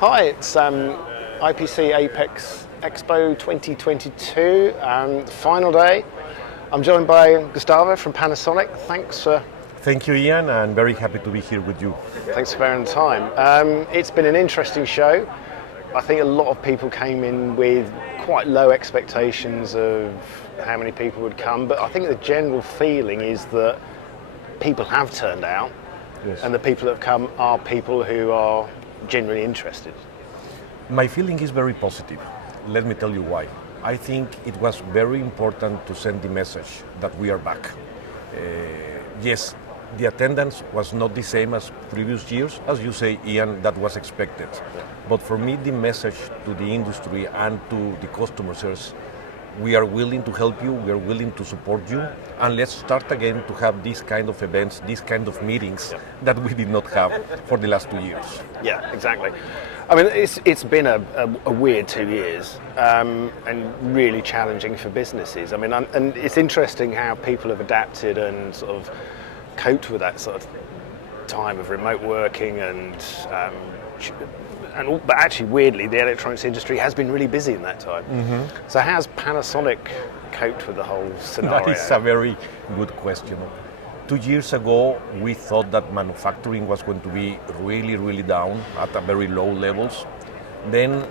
Hi, it's IPC Apex Expo 2022, final day. I'm joined by Gustavo from Panasonic. Thank you, Iain, and very happy to be here with you. Thanks for sparing the time. It's been an interesting show. I think a lot of people came in with quite low expectations of how many people would come, but I think the general feeling is that people have turned out, Yes. and the people that have come are people who are genuinely interested. My feeling is very positive. Let me tell you why. I think it was very important to send the message that we are back. Yes, the attendance was not the same as previous years. As you say, Iain, that was expected. But for me, the message to the industry and to the customers is we are willing to help you, we are willing to support you, and let's start again to have these kind of events, these kind of meetings that we did not have for the last 2 years. Yeah, exactly. I mean, it's been a weird 2 years and really challenging for businesses. I mean, and it's interesting how people have adapted and sort of coped with that sort of time of remote working but actually, weirdly, the electronics industry has been really busy in that time. Mm-hmm. So how's Panasonic coped with the whole scenario? That is a very good question. 2 years ago, we thought that manufacturing was going to be really, really down at a very low levels. Then,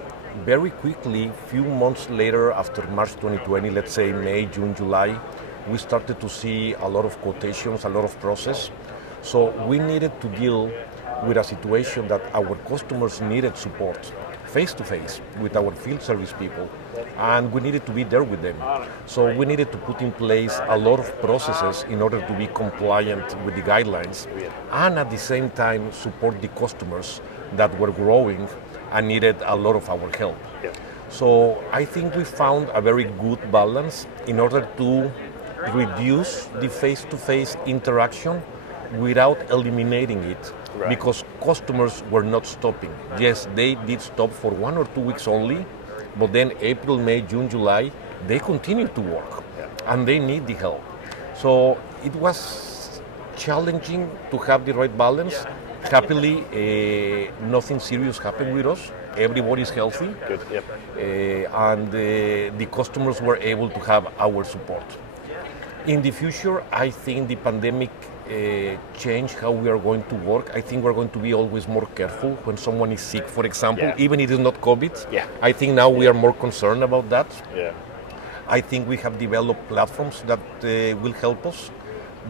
very quickly, few months later, after March 2020, let's say May, June, July, we started to see a lot of quotations, a lot of process. So we needed to deal with a situation that our customers needed support face-to-face with our field service people, and we needed to be there with them. So we needed to put in place a lot of processes in order to be compliant with the guidelines, and at the same time support the customers that were growing and needed a lot of our help. So I think we found a very good balance in order to reduce the face-to-face interaction without eliminating it. Right. Because customers were not stopping. Yes, they did stop for 1 or 2 weeks only, but then April, May, June, July, they continued to work and they need the help. So it was challenging to have the right balance. Happily, nothing serious happened with us. Everybody's healthy. Good. Yep. And the customers were able to have our support. In the future, I think the pandemic change how we are going to work. I think we're going to be always more careful when someone is sick, for example, even if it is not COVID. Yeah. I think now we are more concerned about that. Yeah. I think we have developed platforms that will help us,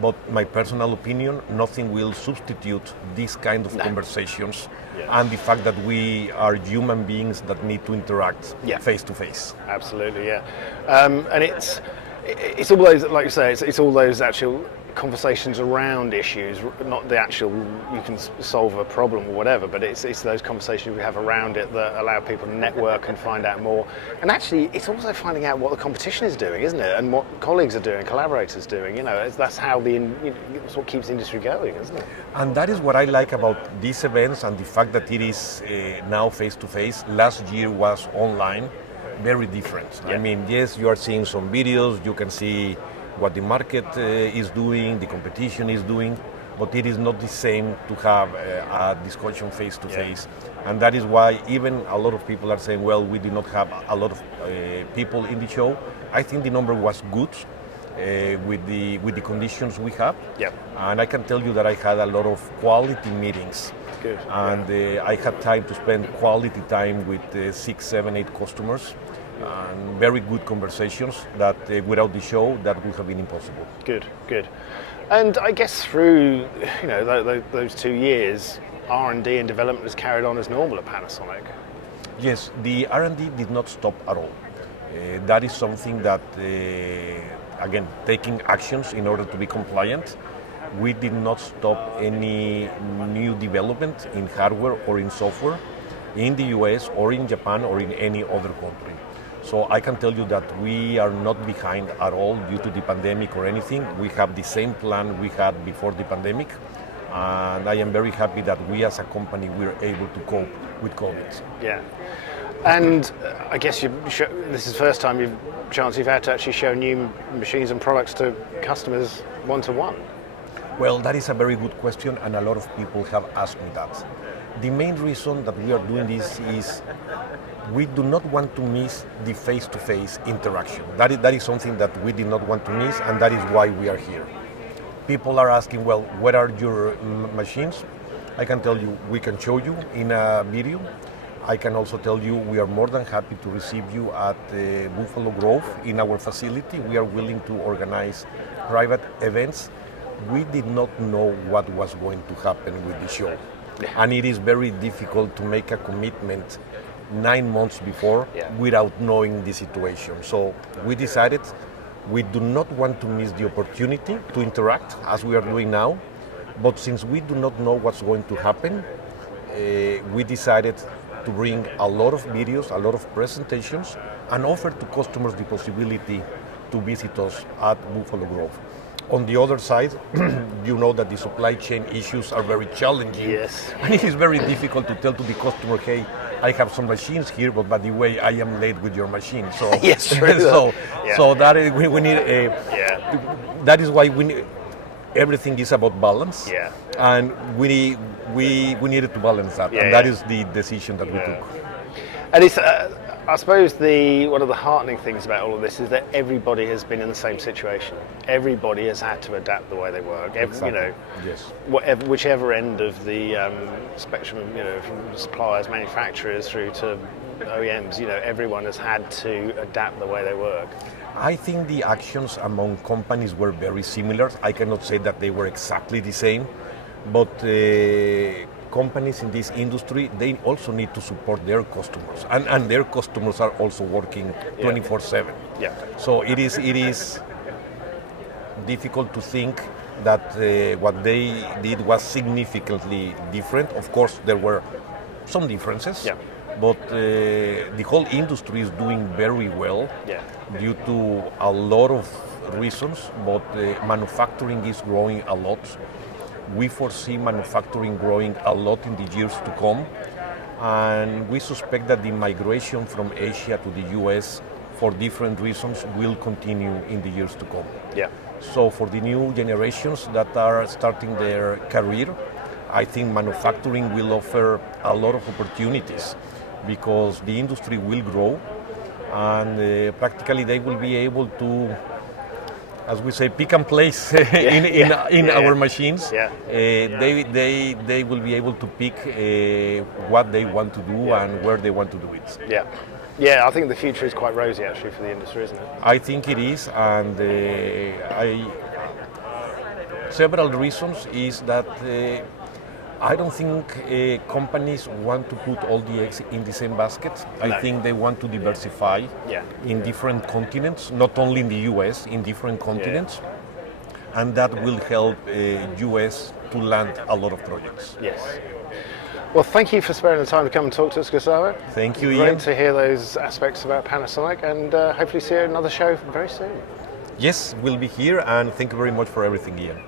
but my personal opinion, nothing will substitute these kind of conversations and the fact that we are human beings that need to interact face to face. Absolutely, yeah. And it's all those, like you say, it's all those actual conversations around issues, not the actual, you can solve a problem or whatever, but it's those conversations we have around it that allow people to network and find out more. And actually, it's also finding out what the competition is doing, isn't it? And what colleagues are doing, collaborators doing. You know, that's how that's what keeps the industry going, isn't it? And that is what I like about these events and the fact that it is now face-to-face. Last year was online, very different. Yeah. I mean, yes, you are seeing some videos, you can see what the market is doing, the competition is doing, but it is not the same to have a discussion face-to-face. And that is why even a lot of people are saying, well, we did not have a lot of people in the show. I think the number was good with the conditions we have. Yep. And I can tell you that I had a lot of quality meetings. Good. And I had time to spend quality time with 6, 7, 8 customers. And very good conversations that without the show that would have been impossible. Good. And I guess through those 2 years, R&D and development has carried on as normal at Panasonic. Yes, the R&D did not stop at all. That is something that, again, taking actions in order to be compliant. We did not stop any new development in hardware or in software in the US or in Japan or in any other country. So I can tell you that we are not behind at all due to the pandemic or anything. We have the same plan we had before the pandemic. And I am very happy that we as a company were able to cope with COVID. Yeah. And I guess this is the first time you've had to actually show new machines and products to customers one-to-one. Well, that is a very good question, and a lot of people have asked me that. The main reason that we are doing this is we do not want to miss the face-to-face interaction. That is something that we did not want to miss, and that is why we are here. People are asking, well, where are your machines? I can tell you, we can show you in a video. I can also tell you we are more than happy to receive you at Buffalo Grove in our facility. We are willing to organize private events. We did not know what was going to happen with the show. And it is very difficult to make a commitment 9 months before without knowing the situation. So we decided we do not want to miss the opportunity to interact as we are doing now. But since we do not know what's going to happen, we decided to bring a lot of videos, a lot of presentations, and offer to customers the possibility to visit us at Buffalo Grove. On the other side, you know that the supply chain issues are very challenging. Yes. And it is very difficult to tell to the customer, hey, I have some machines here, but by the way, I am late with your machine. So, yes, true. so that is, we need that is why we need, everything is about balance. Yeah. And we needed to balance that, and that is the decision that we took. And it's, I suppose one of the heartening things about all of this is that everybody has been in the same situation. Everybody has had to adapt the way they work. Exactly. Yes. Whichever end of the spectrum, from suppliers, manufacturers through to OEMs, everyone has had to adapt the way they work. I think the actions among companies were very similar. I cannot say that they were exactly the same, but companies in this industry, they also need to support their customers, and their customers are also working 24/7. Yeah. So it is difficult to think that what they did was significantly different. Of course, there were some differences, but the whole industry is doing very well due to a lot of reasons, but manufacturing is growing a lot. We foresee manufacturing growing a lot in the years to come, and we suspect that the migration from Asia to the US for different reasons will continue in the years to come. Yeah. So for the new generations that are starting their career, I think manufacturing will offer a lot of opportunities because the industry will grow, and practically they will be able to, as we say, pick and place in our machines. Yeah. They will be able to pick what they want to do and where they want to do it. Yeah. Yeah, I think the future is quite rosy actually for the industry, isn't it? I think it is, and several reasons is that I don't think companies want to put all the eggs in the same basket. I think they want to diversify in different continents, not only in the US, in different continents. And that will help US to land a lot of projects. Yes. Well, thank you for sparing the time to come and talk to us, Gustavo. Thank you, Ian. Great Iain. to hear those aspects about Panasonic, and hopefully see you at another show very soon. Yes, we'll be here, and thank you very much for everything, Iain.